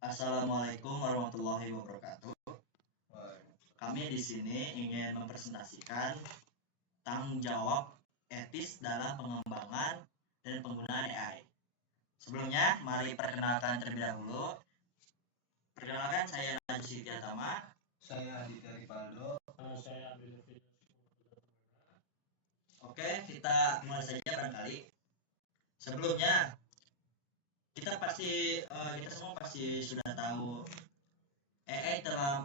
Assalamualaikum warahmatullahi wabarakatuh. Kami di sini ingin mempresentasikan tanggung jawab etis dalam pengembangan dan penggunaan AI. Sebelumnya, mari perkenalkan terlebih dahulu. Perkenalkan, saya Najib Yatama. Saya Aditya Rivaldo. Saya ambil video. Oke, kita mulai saja barangkali. Sebelumnya, kita semua pasti sudah tahu AI telah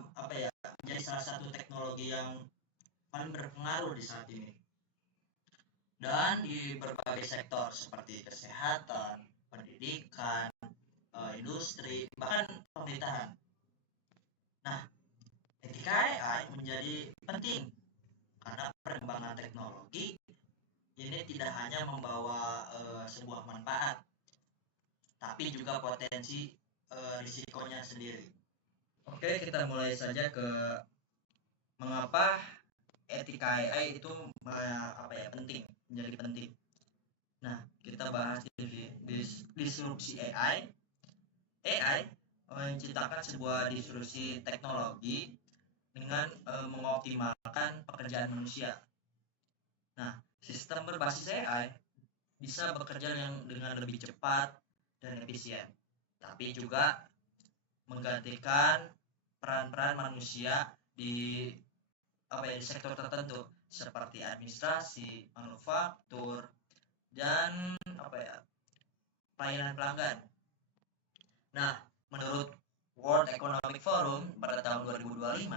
menjadi salah satu teknologi yang paling berpengaruh di saat ini. Dan di berbagai sektor seperti kesehatan, pendidikan, industri, bahkan pemerintahan. Nah, etika AI menjadi penting karena perkembangan teknologi ini tidak hanya membawa sebuah manfaat, tapi juga potensi risikonya sendiri. Oke, kita mulai saja ke mengapa etika AI itu penting, menjadi penting. Nah, kita bahas di disrupsi AI. AI menciptakan sebuah disrupsi teknologi dengan mengoptimalkan pekerjaan manusia. Nah, sistem berbasis AI bisa bekerja dengan lebih cepat dan efisien, tapi juga menggantikan peran-peran manusia di sektor tertentu seperti administrasi, manufaktur, dan pelayanan pelanggan. Nah, menurut World Economic Forum pada tahun 2025,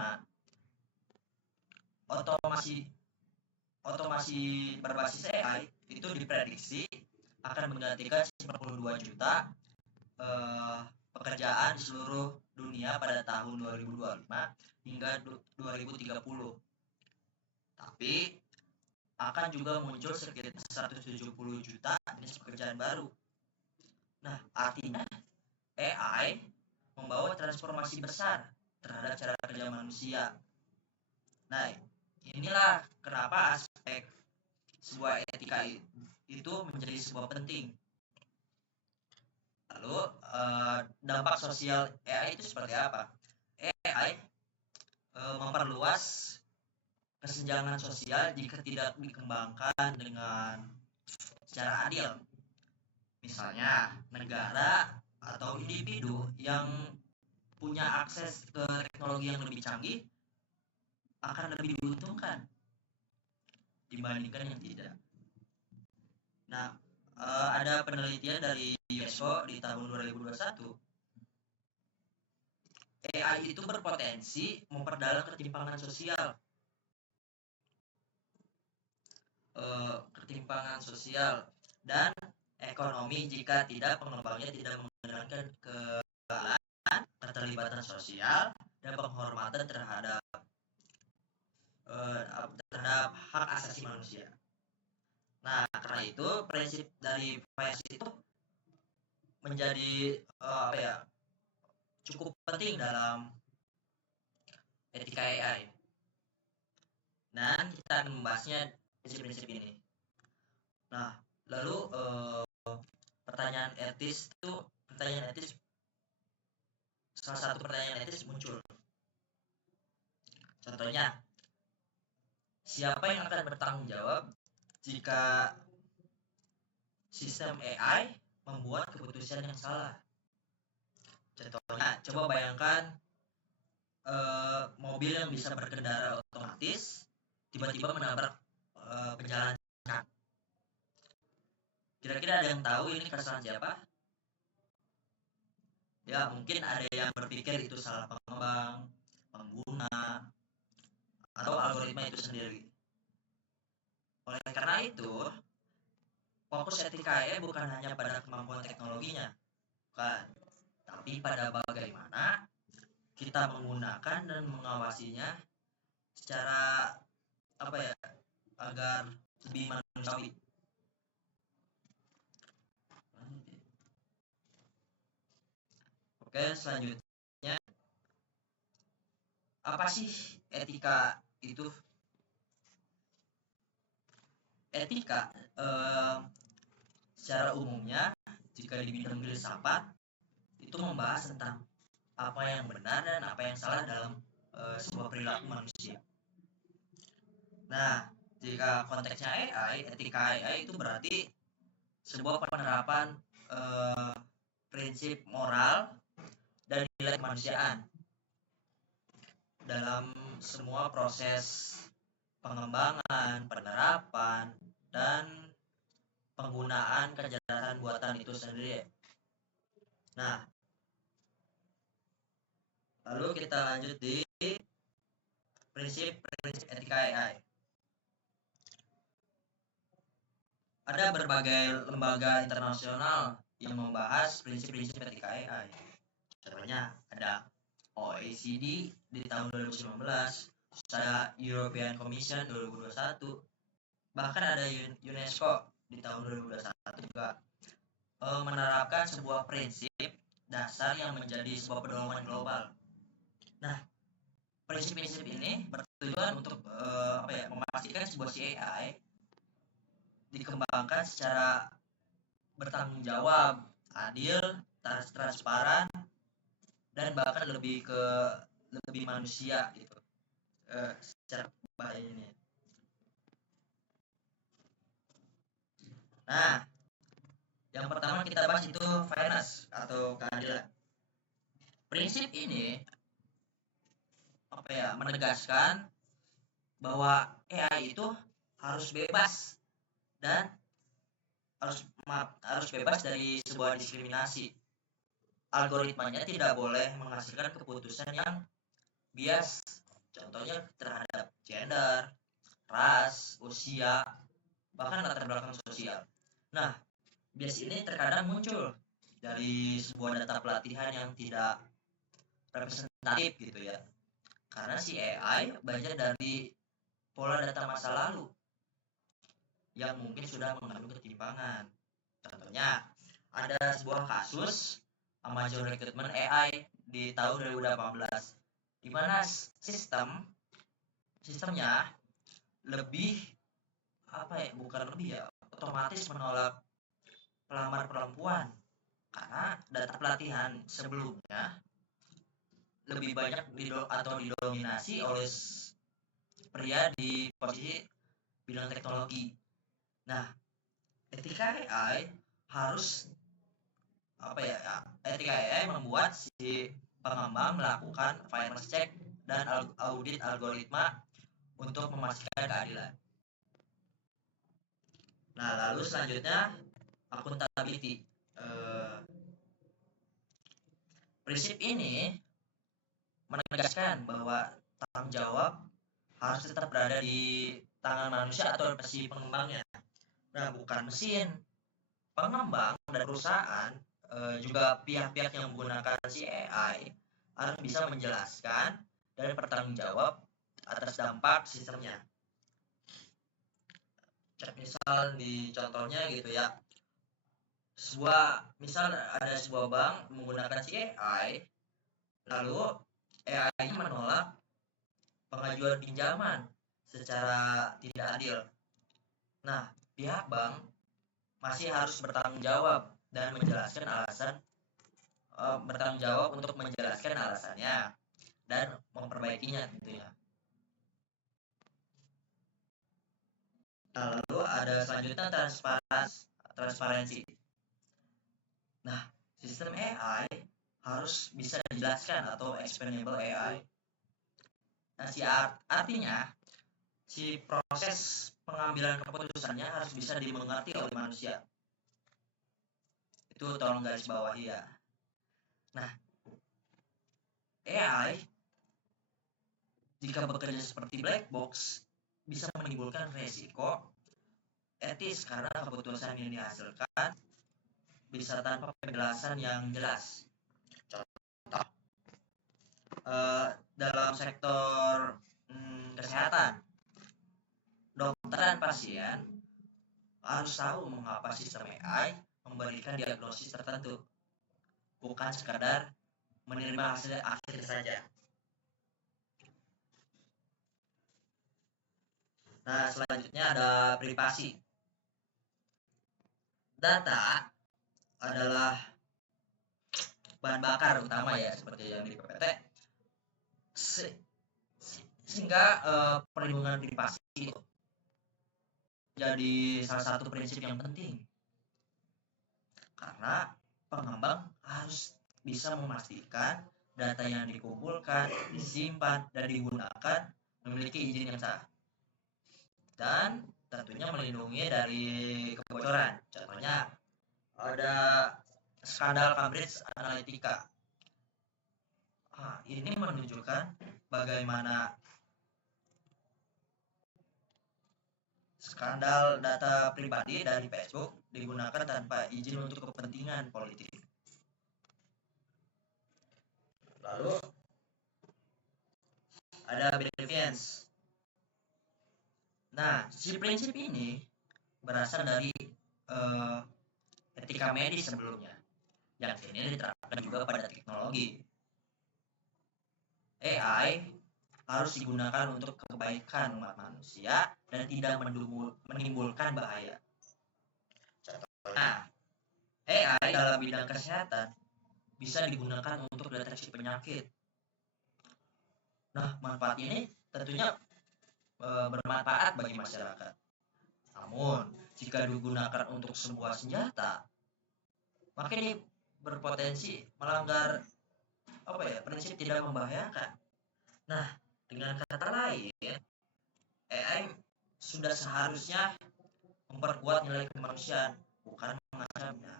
otomasi berbasis AI itu diprediksi akan menggantikan 92 juta pekerjaan di seluruh dunia pada tahun 2025 hingga 2030. Tapi akan juga muncul sekitar 170 juta jenis pekerjaan baru. Nah, artinya AI membawa transformasi besar terhadap cara kerja manusia. Nah, inilah kenapa aspek sebuah etika itu menjadi sebuah penting. Lalu dampak sosial AI itu seperti apa? AI memperluas kesenjangan sosial jika tidak dikembangkan dengan secara adil. Misalnya, negara atau individu yang punya akses ke teknologi yang lebih canggih akan lebih diuntungkan dibandingkan yang tidak. Nah, ada penelitian dari UNESCO di tahun 2021. AI itu berpotensi memperdalam ketimpangan sosial. Dan ekonomi jika pengembangnya tidak mengedepankan keterlibatan sosial dan penghormatan terhadap hak asasi manusia. Nah, karena itu prinsip dari FIRE itu menjadi cukup penting dalam etika AI. Dan kita akan membahasnya prinsip-prinsip ini. Nah, lalu salah satu pertanyaan etis muncul. Contohnya, siapa yang akan bertanggung jawab jika sistem AI membuat keputusan yang salah? Contohnya, coba bayangkan mobil yang bisa berkendara otomatis tiba-tiba menabrak pejalan kaki. Kira-kira ada yang tahu ini kesalahan siapa? Ya, mungkin ada yang berpikir itu salah pengembang, pengguna, atau algoritma itu sendiri. Oleh karena itu, fokus etika AI bukan hanya pada kemampuan teknologinya, bukan, tapi pada bagaimana kita menggunakan dan mengawasinya secara agar lebih manusiawi. Oke, selanjutnya, apa sih etika itu? Etika secara umumnya jika di bidang filsafat itu membahas tentang apa yang benar dan apa yang salah dalam sebuah perilaku manusia. Nah, jika konteksnya AI, etika AI itu berarti sebuah penerapan prinsip moral dan nilai kemanusiaan dalam semua proses pengembangan, penerapan, dan penggunaan kecerdasan buatan itu sendiri. Nah, lalu kita lanjut di prinsip-prinsip etika AI. Ada berbagai lembaga internasional yang membahas prinsip-prinsip etika AI. Contohnya ada OECD di tahun 2019, ada European Commission 2021, bahkan ada UNESCO di tahun 2021 juga menerapkan sebuah prinsip dasar yang menjadi sebuah pedoman global. Nah, prinsip-prinsip ini bertujuan untuk memastikan sebuah AI dikembangkan secara bertanggung jawab, adil, transparan, dan bahkan lebih manusia gitu secara bahaya ini. Nah, yang pertama kita bahas itu fairness atau keadilan. Prinsip ini menegaskan bahwa AI itu harus bebas dan harus bebas dari sebuah diskriminasi. Algoritmanya tidak boleh menghasilkan keputusan yang bias, contohnya terhadap gender, ras, usia, bahkan latar belakang sosial. Nah, bias ini terkadang muncul dari sebuah data pelatihan yang tidak representatif gitu ya. Karena si AI belajar dari pola data masa lalu yang mungkin sudah mengandung ketimpangan. Contohnya, ada sebuah kasus Amazon Recruitment AI di tahun 2018 di mana sistemnya lebih otomatis menolak pelamar perempuan karena data pelatihan sebelumnya lebih banyak didominasi oleh pria di posisi bidang teknologi. Nah, etika AI membuat si pengembang melakukan fairness check dan audit algoritma untuk memastikan keadilan. Nah, lalu selanjutnya accountability. Prinsip ini menegaskan bahwa tanggung jawab harus tetap berada di tangan manusia atau si pengembangnya. Nah, bukan mesin. Pengembang dan perusahaan juga pihak-pihak yang menggunakan si AI harus bisa menjelaskan dan bertanggung jawab atas dampak sistemnya. Misal di contohnya gitu ya, misal ada sebuah bank menggunakan si AI, lalu AI menolak pengajuan pinjaman secara tidak adil. Nah, pihak bank masih harus bertanggung jawab dan menjelaskan untuk menjelaskan alasannya dan memperbaikinya tentunya. Lalu ada selanjutnya transparansi. Nah, sistem AI harus bisa dijelaskan atau explainable AI. Nah, artinya si proses pengambilan keputusannya harus bisa dimengerti oleh manusia. Itu tolong garis bawahi ya. Nah, AI jika bekerja seperti black box bisa menimbulkan resiko etis karena keputusan yang dihasilkan bisa tanpa penjelasan yang jelas. Contoh, dalam sektor kesehatan, dokter dan pasien harus tahu mengapa sistem AI memberikan diagnosis tertentu, bukan sekadar menerima hasil akhir saja. Nah, selanjutnya ada privasi. Data adalah bahan bakar utama ya seperti yang di PPT, sehingga perlindungan privasi itu jadi salah satu prinsip yang penting, karena pengembang harus bisa memastikan data yang dikumpulkan, disimpan, dan digunakan memiliki izin yang sah, dan tentunya melindungi dari kebocoran. Contohnya ada skandal Cambridge Analytica. Ini menunjukkan bagaimana skandal data pribadi dari Facebook digunakan tanpa izin untuk kepentingan politik. Lalu ada beneficence. Nah, si prinsip ini berasal dari etika medis sebelumnya, yang kini diterapkan juga pada teknologi. AI harus digunakan untuk kebaikan umat manusia dan tidak menimbulkan bahaya. Contohnya, AI dalam bidang kesehatan bisa digunakan untuk deteksi penyakit. Nah, manfaat ini tentunya bermanfaat bagi masyarakat. Namun, jika digunakan untuk sebuah senjata, maka ini berpotensi melanggar prinsip tidak membahayakan. Nah, dengan kata lain, AI sudah seharusnya memperkuat nilai kemanusiaan, bukan mengancamnya.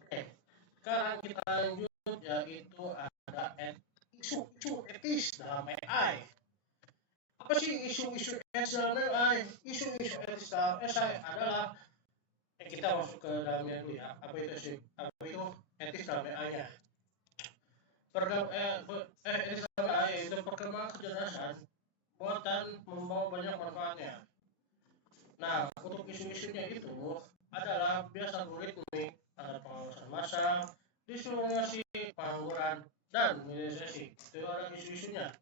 Oke, sekarang kita lanjut, yaitu ada isu etis dalam AI. Apa sih isu-isu etis dalam AI? Isu-isu etis dalam AI adalah kita masuk ke dalamnya dulu ya. Apa itu etis dalam AI-nya? Etis dalam AI itu perkembangan kecerdasan buatan membawa banyak manfaatnya. Nah, untuk isu-isunya itu adalah biasa algoritmik, ada pengawasan massal, diskriminasi, pengangguran, dan mediasi. Itu ada isu-isunya.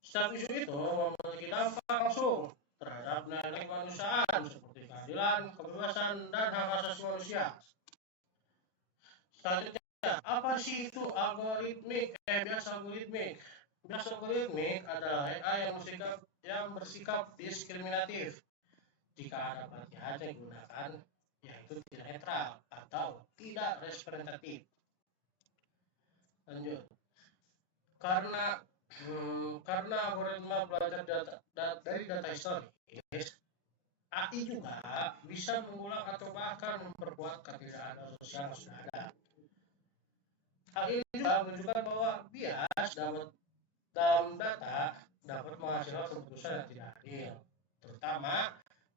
Setiap isu itu memiliki dampak langsung terhadap nilai kemanusiaan seperti keadilan, kebebasan, dan hak asasi manusia. Selanjutnya, apa sih itu algoritmik? Biasa algoritmik. Biasa algoritmik adalah AI yang bersikap diskriminatif. Jika ada pelatihan yang digunakan, yaitu tidak netral atau tidak representatif. Lanjut. Karena algoritma belajar dari data historis, AI juga bisa mengulang atau bahkan memperkuat ketidakadilan sosial yang sudah ada. Hal ini juga menunjukkan bahwa bias dalam data dapat menghasilkan keputusan yang tidak adil, terutama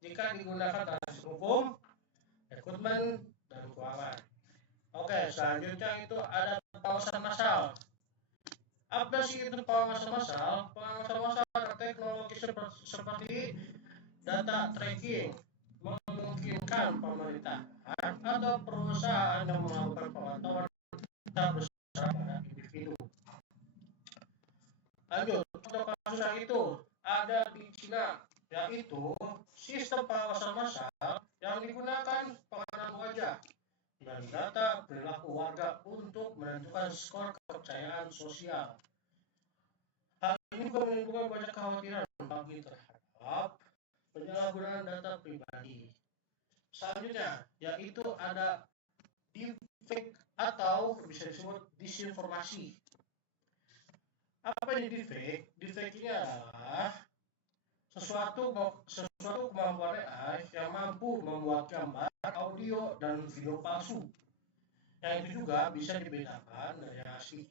jika digunakan dalam hukum, rekrutmen, dan keuangan. Oke, selanjutnya itu ada pengawasan massal. Apa sih itu pengawasan massal? Pengawasan massal adalah teknologi seperti data tracking, memungkinkan pemerintahan atau perusahaan yang melakukan pemantauan data besar pada individu. Lanjut, untuk kasus yang itu ada di Cina, yaitu sistem pengawasan massal yang digunakan pengenalan wajah dan data perilaku warga untuk menentukan skor kepercayaan sosial. Hal ini juga menimbulkan banyak kekhawatiran bagi terhadap penyalahgunaan data pribadi. Selanjutnya, yaitu ada deepfake atau bisa disebut disinformasi. Apa ini deepfake? Deepfake ini adalah sesuatu kemampuan AI yang mampu membuat gambar, audio, dan video palsu. Yang itu juga bisa dibedakan dari asli.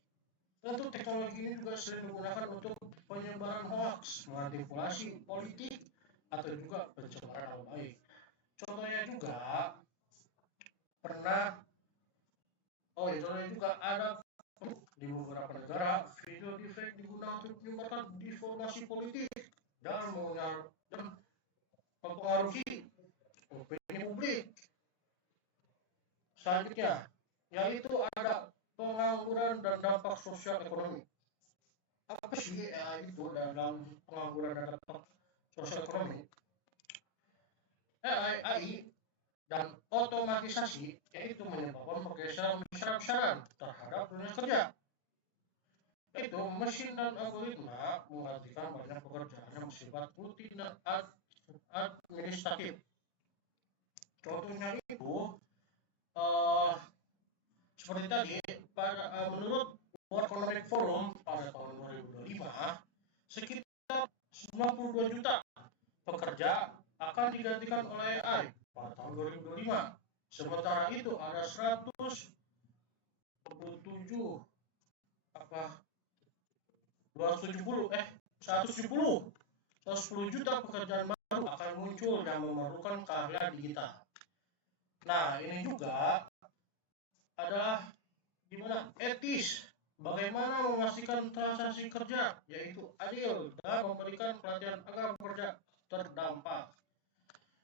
Tentu teknologi ini juga sering digunakan untuk penyebaran hoax, manipulasi politik, atau juga pencemaran nama baik. Contohnya juga ada di beberapa negara video deepfake digunakan untuk menyebarkan informasi politik dan mempengaruhi opini publik. Selanjutnya, yaitu ada pengangguran dan dampak sosial ekonomi. Apa sih itu dalam pengangguran dan dampak sosial ekonomi? AI dan otomatisasi, yaitu menyebabkan pergeseran besar-besaran terhadap dunia kerja. Itu mesin dan algoritma menggantikan banyak pekerjaan yang bersifat rutin dan administratif. Contohnya itu seperti tadi, menurut World Economic Forum pada tahun 2025, sekitar 92 juta pekerja akan digantikan oleh AI pada tahun 2025. Sementara itu ada 110 juta pekerjaan baru akan muncul yang memerlukan keahlian digital. Nah, ini juga adalah gimana etis, bagaimana memastikan transaksi kerja yaitu adil dan memberikan pelatihan agar pekerja terdampak.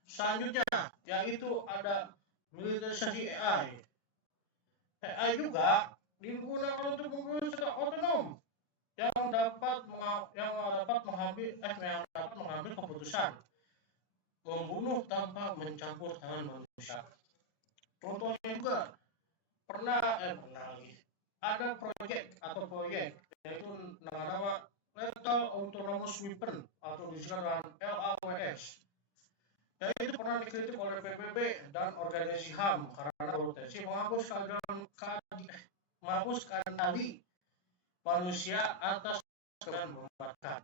Selanjutnya yaitu ada militerisasi AI. AI juga digunakan untuk membuat secara otonom yang dapat mengambil keputusan, membunuh tanpa mencampur tangan manusia. Contohnya juga ada proyek yaitu nama Lethal Autonomous Weapon atau disingkat dengan LAWS. Yaitu pernah dikritik oleh PBB dan organisasi HAM karena berpotensi menghapuskan tali manusia atas dan mematikan.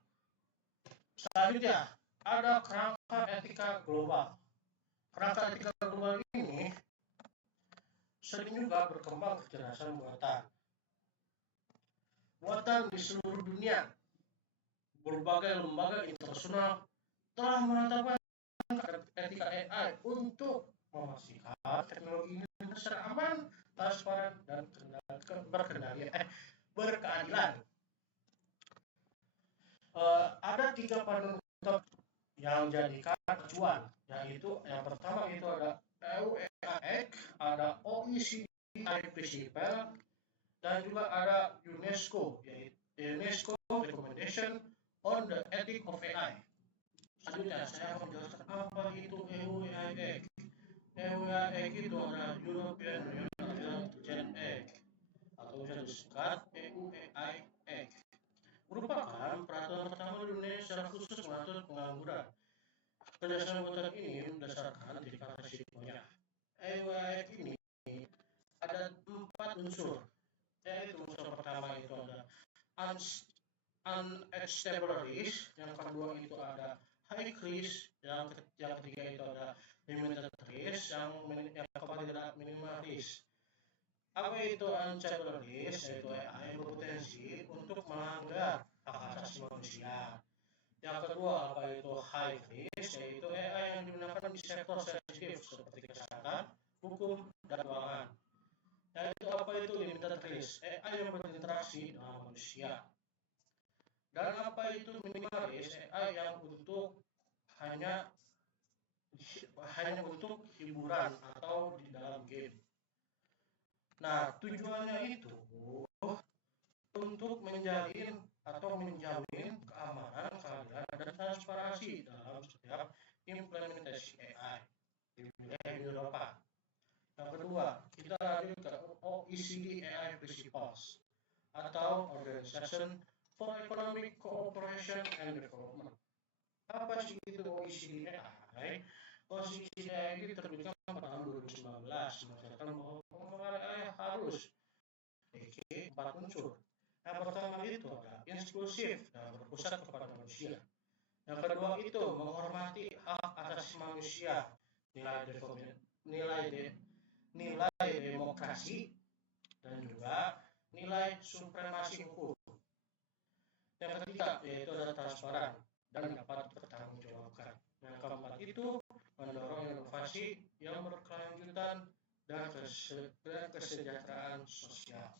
Selanjutnya ada kerangka etika global. Kerangka etika global ini sering juga berkembang kecerdasan buatan di seluruh dunia. Berbagai lembaga internasional telah menetapkan etika AI untuk memastikan teknologi ini secara aman, transparan, dan berkeadilan. Ada 3 panel utama yang dijadikan acuan, yaitu yang pertama itu ada EU AI, ada OECD Principle, dan juga ada UNESCO, yaitu UNESCO Recommendation on the Ethics of AI. Selanjutnya saya akan menjelaskan apa itu EUAI. EUAI itu adalah European Union Intelligence Act atau bisa disingkat EUAI Act. Merupakan peraturan pertama di dunia secara khusus mengatur pengangguran. Kerjasama buatan ini berdasarkan tingkat risikonya. EUAI ini ada 4 unsur, yaitu unsur pertama itu ada unacceptable risk, yang kedua itu ada high risk, yang ketiga itu ada limited risk, yang keempat adalah minimal risk. Apa itu unacceptable risk? Yaitu AI berpotensi untuk melanggar hak asasi manusia. Yang kedua apa itu high risk? Yaitu AI yang digunakan di sektor sensitif seperti kesehatan, hukum, dan keuangan. Yaitu apa itu limited risk? AI yang berinteraksi dengan manusia. Dan apa itu minimal risk? AI yang hanya untuk hiburan atau di dalam game. Nah, tujuannya itu untuk menjamin keamanan, keadilan, dan transparansi dalam setiap implementasi AI di wilayah Eropa. Yang kedua, kita lanjut ke OECD AI Principles atau Organization for Economic Cooperation and Development. Apa sih itu OECD AI? OECD AI ini terbitkan pada tahun 2019 mengatakan bahwa pengembangan AI harus memiliki 4 unsur. Yang pertama itu ada inklusif dan berpusat kepada manusia. Yang kedua itu menghormati hak asasi manusia, nilai demokrasi, dan juga nilai supremasi hukum. Yang ketiga yaitu ada transparan dan dapat dipertanggungjawabkan. Yang keempat itu mendorong inovasi yang berkelanjutan dan kesejahteraan sosial.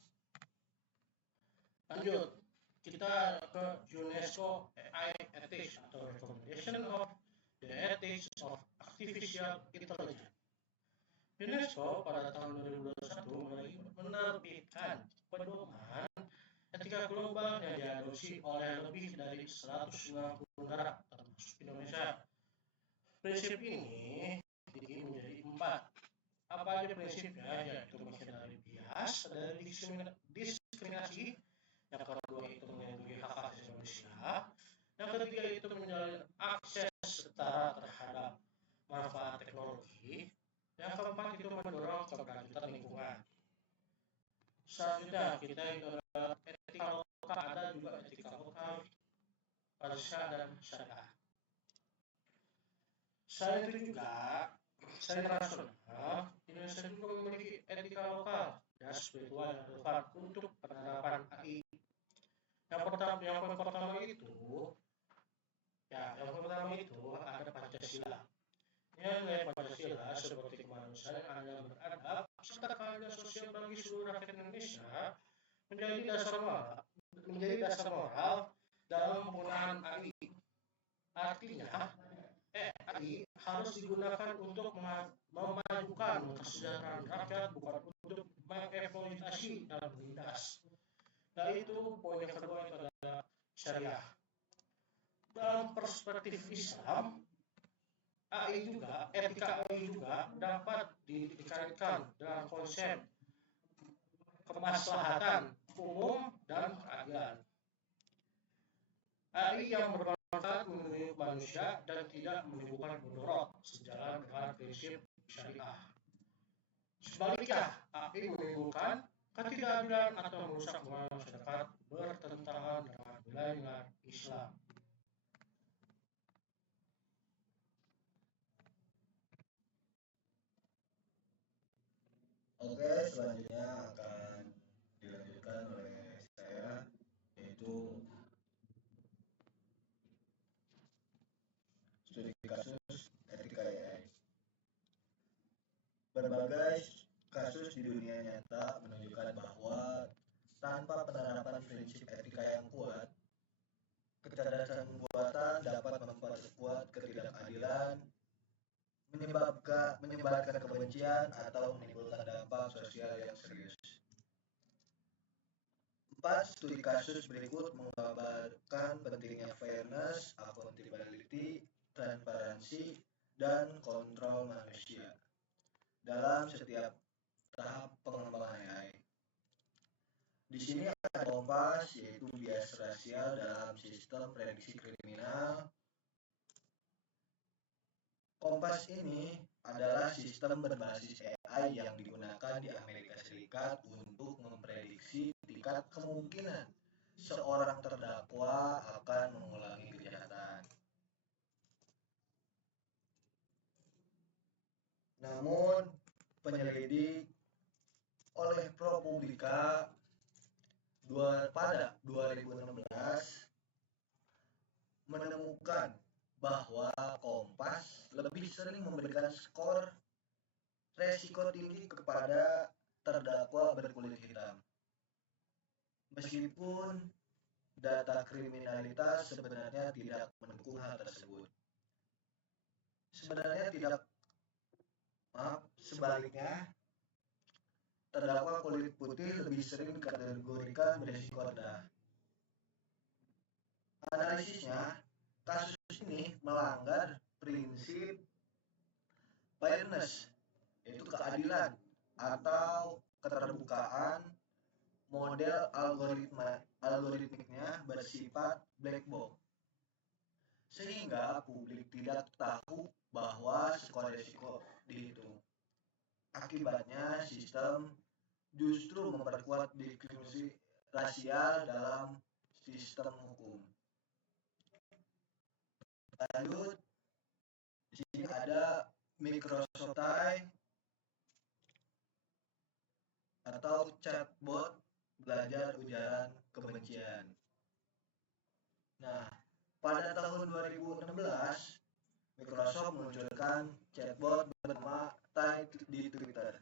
Lanjut, kita ke UNESCO AI Ethics atau Recommendation of the Ethics of Artificial Intelligence. UNESCO pada tahun 2021 menerbitkan pedoman etika global yang diadopsi oleh lebih dari 190 negara termasuk Indonesia. Prinsip ini dibagi menjadi 4, apa aja prinsipnya, yaitu menghindari bias dari diskriminasi, yang kedua itu melindungi hak asasi manusia, yang ketiga itu menjalin akses setara terhadap manfaat teknologi, yang keempat itu mendorong keberlanjutan lingkungan. Selanjutnya kita etika lokal, ada juga etika lokal, Pancasila dan syariah. Selain itu juga, secara nasional, Indonesia juga memiliki etika lokal dan spiritual yang relevan untuk penerapan AI. Yang pertama itu ada Pancasila. Nilai Pancasila seperti kemanusiaan, adil beradab, serta keadilan sosial bagi seluruh rakyat Indonesia menjadi dasar moral dalam penggunaan AI. Artinya, AI harus digunakan untuk memajukan kesejahteraan rakyat, bukan untuk mengeksploitasi dan menindas. Yaitu poin yang kedua itu adalah syariah. Dalam perspektif Islam, etika AI juga dapat dikaitkan dengan konsep kemaslahatan umum dan keadilan. AI yang bermanfaat melindungi manusia dan tidak menimbulkan mudarat sejalan dengan prinsip syariah. Sebaliknya, AI menimbulkan ketidakadilan atau merusak moral masyarakat bertentangan dengan nilai-nilai Islam. Oke, selanjutnya akan dilanjutkan oleh saya, yaitu studi kasus etika AI. Berbagai kasus di dunia nyata menunjukkan bahwa tanpa penerapan prinsip etika yang kuat, kecerdasan buatan dapat memperkuat ketidakadilan, menyebarkan kebencian, atau menimbulkan dampak sosial yang serius. 4 studi kasus berikut menggambarkan pentingnya fairness, accountability, transparansi, dan kontrol manusia dalam setiap tahap pengembangan AI. Di sini ada Kompas, yaitu bias rasial dalam sistem prediksi kriminal. Kompas ini adalah sistem berbasis AI yang digunakan di Amerika Serikat untuk memprediksi tingkat kemungkinan seorang terdakwa akan mengulangi kejahatan. Namun, penyelidik oleh ProPublica pada 2016 menemukan bahwa Kompas lebih sering memberikan skor resiko tinggi kepada terdakwa berkulit hitam. Meskipun data kriminalitas sebenarnya tidak mendukung hal tersebut. Sebaliknya, terdakwa kulit putih lebih sering dikategorikan berisiko rendah. Analisisnya, kasus ini melanggar prinsip fairness, yaitu keadilan atau keterbukaan. Model algoritmiknya bersifat black box, sehingga publik tidak tahu bahwa skor risiko dihitung. Akibatnya, sistem justru memperkuat diskriminasi rasial dalam sistem hukum. Lanjut, di sini ada Microsoft AI atau chatbot belajar ujaran kebencian. Nah, pada tahun 2016, Microsoft meluncurkan chatbot bernama Tai di Twitter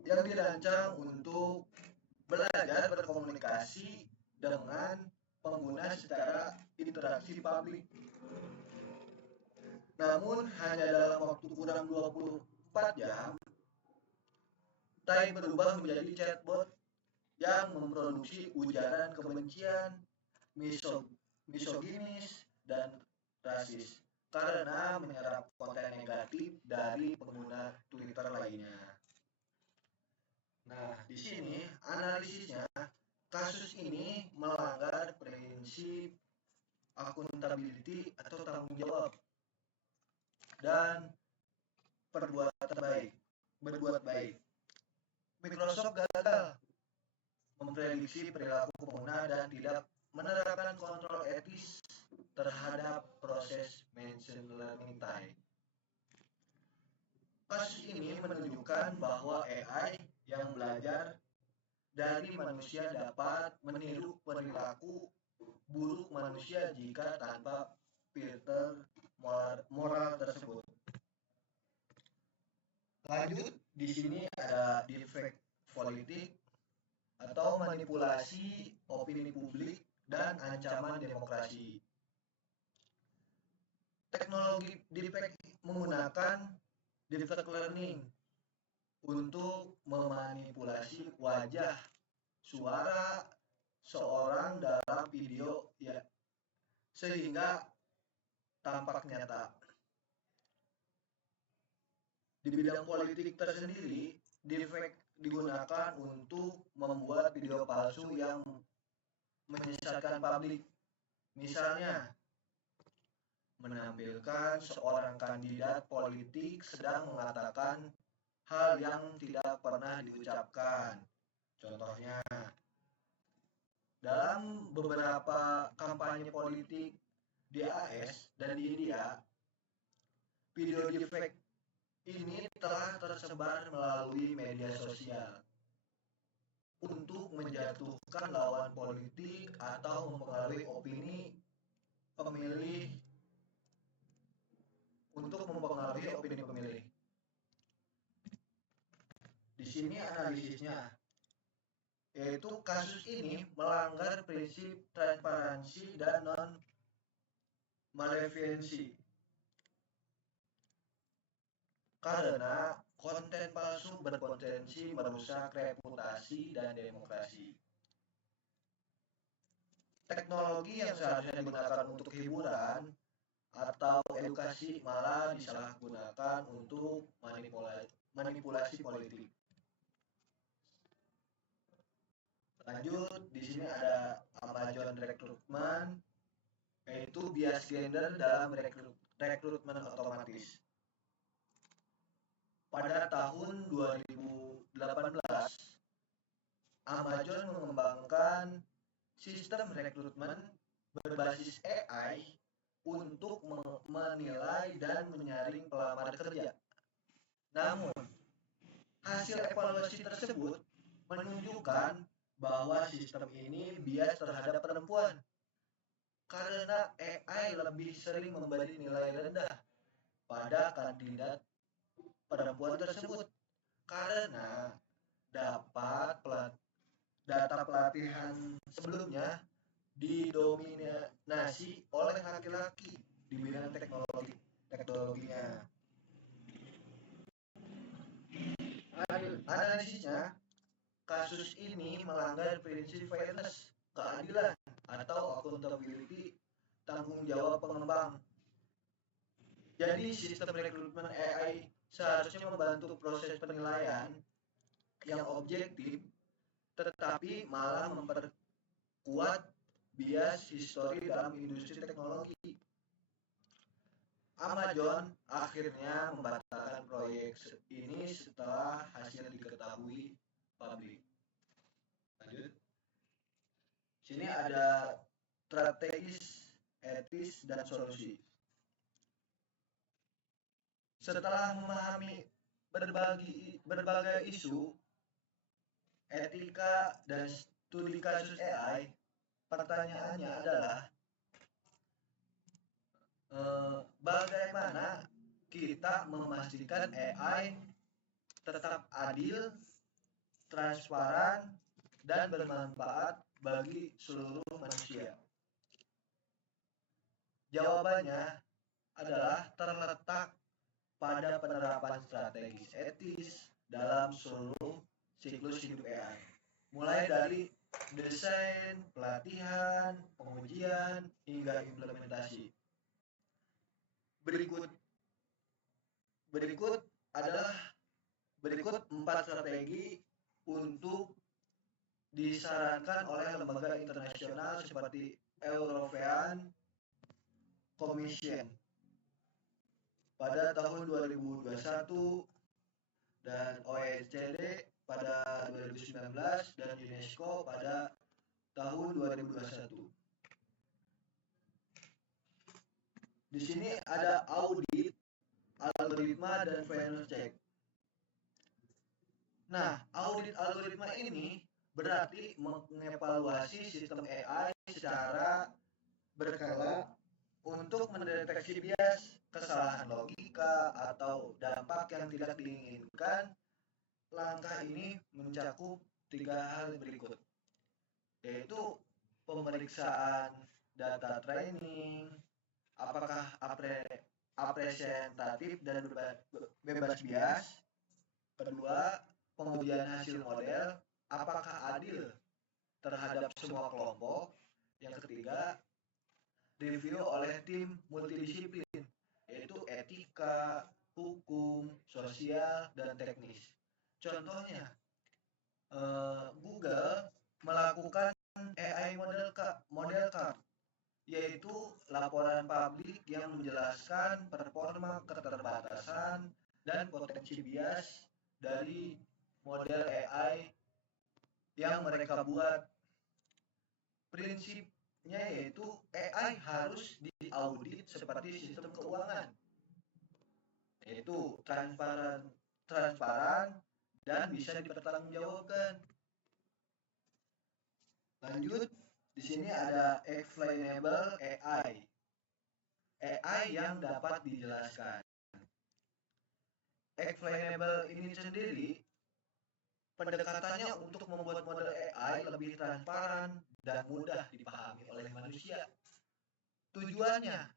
yang dirancang untuk belajar berkomunikasi dengan pengguna secara interaksi publik. Namun, hanya dalam waktu kurang 24 jam, Tai berubah menjadi chatbot yang memproduksi ujaran kebencian, misoginis, dan rasis karena menyerap konten negatif dari pengguna Twitter lainnya. Nah, di sini analisisnya, kasus ini melanggar prinsip akuntability atau tanggung jawab dan berbuat baik. Microsoft gagal memprediksi perilaku pengguna dan tidak menerapkan kontrol etis terhadap proses machine learning type. Kasus ini menunjukkan bahwa AI yang belajar dari manusia dapat meniru perilaku buruk manusia jika tanpa filter moral tersebut. Lanjut, di sini ada defect politik atau manipulasi opini publik dan ancaman demokrasi. Teknologi deepfake menggunakan deepfake learning untuk memanipulasi wajah, suara seorang dalam video ya sehingga tampak nyata. Di bidang politik tersendiri, deepfake digunakan untuk membuat video palsu yang menyesatkan publik. Misalnya, menampilkan seorang kandidat politik sedang mengatakan hal yang tidak pernah diucapkan. Contohnya, dalam beberapa kampanye politik di AS dan di India, video deepfake ini telah tersebar melalui media sosial untuk menjatuhkan lawan politik atau mempengaruhi opini pemilih Di sini analisisnya, yaitu kasus ini melanggar prinsip transparansi dan non-malefiensi karena konten palsu berpotensi merusak reputasi dan demokrasi. Teknologi yang seharusnya digunakan untuk hiburan atau edukasi malah disalahgunakan untuk manipulasi politik. Lanjut, di sini ada Amazon Recruitment, yaitu bias gender dalam rekrutmen otomatis. Pada tahun 2018, Amazon mengembangkan sistem rekrutmen berbasis AI untuk menilai dan menyaring pelamar kerja. Namun, hasil evaluasi tersebut menunjukkan bahwa sistem ini bias terhadap perempuan karena AI lebih sering memberi nilai rendah pada kandidat perempuan tersebut karena data pelatihan sebelumnya didominasi oleh laki-laki di bidang teknologinya. Analisisnya, kasus ini melanggar prinsip fairness, keadilan, atau accountability, tanggung jawab pengembang. Jadi sistem rekrutmen AI seharusnya membantu proses penilaian yang objektif, tetapi malah memperkuat bias histori dalam industri teknologi. Amazon akhirnya membatalkan proyek ini setelah hasil diketahui publik. Lanjut. Sini ada strategis, etis, dan solusi. Setelah memahami berbagai isu, etika, dan studi kasus AI, pertanyaannya adalah bagaimana kita memastikan AI tetap adil, transparan, dan bermanfaat bagi seluruh manusia? Jawabannya adalah terletak pada penerapan strategis etis dalam seluruh siklus hidup AI, mulai dari desain, pelatihan, pengujian, hingga implementasi. Berikut adalah Berikut 4 strategi untuk disarankan oleh lembaga internasional seperti European Commission pada tahun 2021 dan OECD pada 2019 dan UNESCO pada tahun 2021. Di sini ada audit, algoritma, dan final check. Nah, audit algoritma ini berarti mengevaluasi sistem AI secara berkala untuk mendeteksi bias, kesalahan logika, atau dampak yang tidak diinginkan. Langkah ini mencakup 3 hal berikut, yaitu pemeriksaan data training, apakah representatif dan bebas bias. Kedua, pengujian hasil model, apakah adil terhadap semua kelompok. Yang ketiga, review oleh tim multidisiplin, yaitu etika, hukum, sosial, dan teknis. Contohnya, Google melakukan AI model card, yaitu laporan publik yang menjelaskan performa, keterbatasan, dan potensi bias dari model AI yang mereka buat. Prinsipnya yaitu AI harus diaudit seperti sistem keuangan, yaitu transparan dan bisa dipertanggungjawabkan. Lanjut, di sini ada explainable AI. AI yang dapat dijelaskan. Explainable ini sendiri pendekatannya untuk membuat model AI lebih transparan dan mudah dipahami oleh manusia. Tujuannya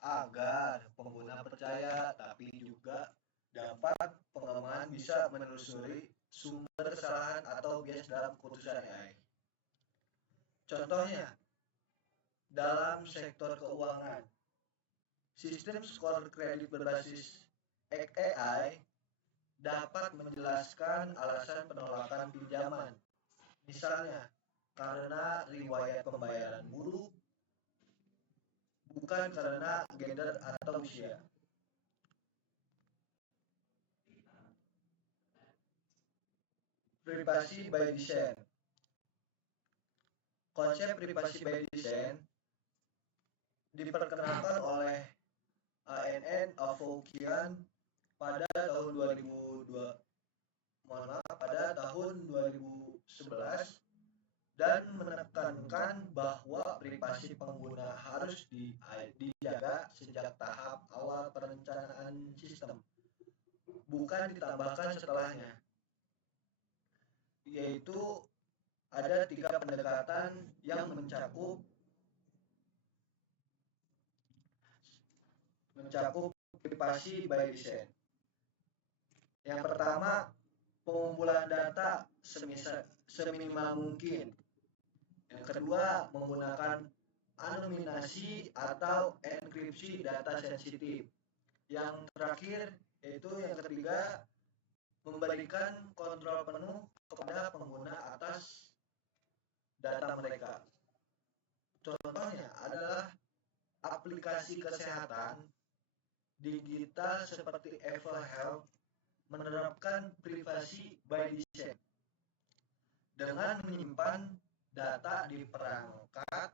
agar pengguna percaya, tapi juga dapat pengembangan bisa menelusuri sumber kesalahan atau bias dalam keputusan AI. Contohnya, dalam sektor keuangan, sistem skor kredit berbasis AI dapat menjelaskan alasan penolakan pinjaman. Misalnya, karena riwayat pembayaran buruk, bukan karena gender atau usia. Privacy by design. Konsep privacy by design diperkenalkan oleh ANN Avoukian pada tahun 2011 dan menekankan bahwa privasi pengguna harus dijaga sejak tahap awal perencanaan sistem, bukan ditambahkan setelahnya. Yaitu ada 3 pendekatan yang mencakup privasi by design. Yang pertama, pengumpulan data seminimal mungkin. Yang kedua, menggunakan anonimasi atau enkripsi data sensitif. Yang terakhir, yaitu yang ketiga, memberikan kontrol penuh kepada pengguna atas data mereka. Contohnya adalah aplikasi kesehatan digital seperti Apple Health menerapkan privasi by design dengan menyimpan data di perangkat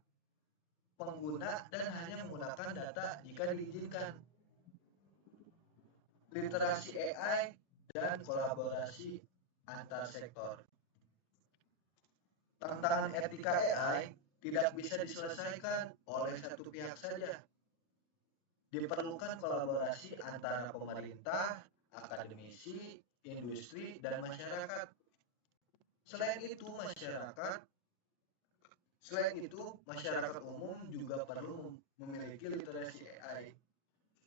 pengguna dan hanya menggunakan data jika diizinkan. Literasi AI dan kolaborasi antar sektor. Tantangan etika AI tidak bisa diselesaikan oleh satu pihak saja. Diperlukan kolaborasi antara pemerintah, akademisi, industri, dan masyarakat. Selain itu, masyarakat umum juga perlu memiliki literasi AI,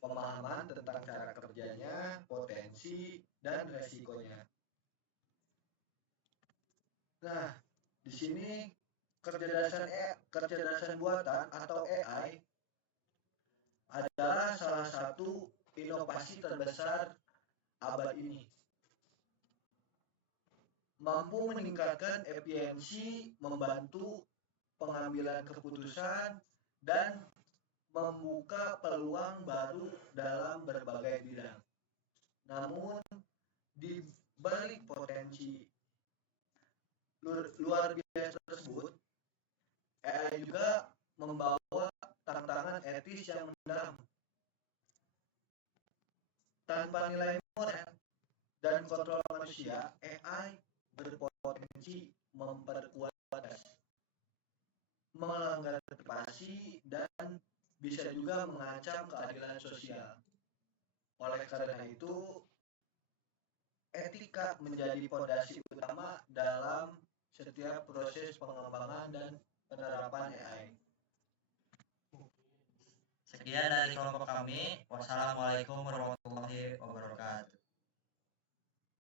pemahaman tentang cara kerjanya, potensi, dan resikonya. Nah, di sini kecerdasan buatan atau AI adalah salah satu inovasi terbesar abad ini. mampu meningkatkan efisiensi, membantu pengambilan keputusan, dan membuka peluang baru dalam berbagai bidang. Namun, di balik potensi luar biasa tersebut, AI juga membawa tantangan etis yang mendalam. Tanpa nilai moral dan kontrol manusia, AI berpotensi memperkuat batas, melanggar privasi, dan bisa juga mengancam keadilan sosial. Oleh karena itu, etika menjadi fondasi utama dalam setiap proses pengembangan dan penerapan AI. Sekian dari kelompok kami. Wassalamualaikum warahmatullahi wabarakatuh.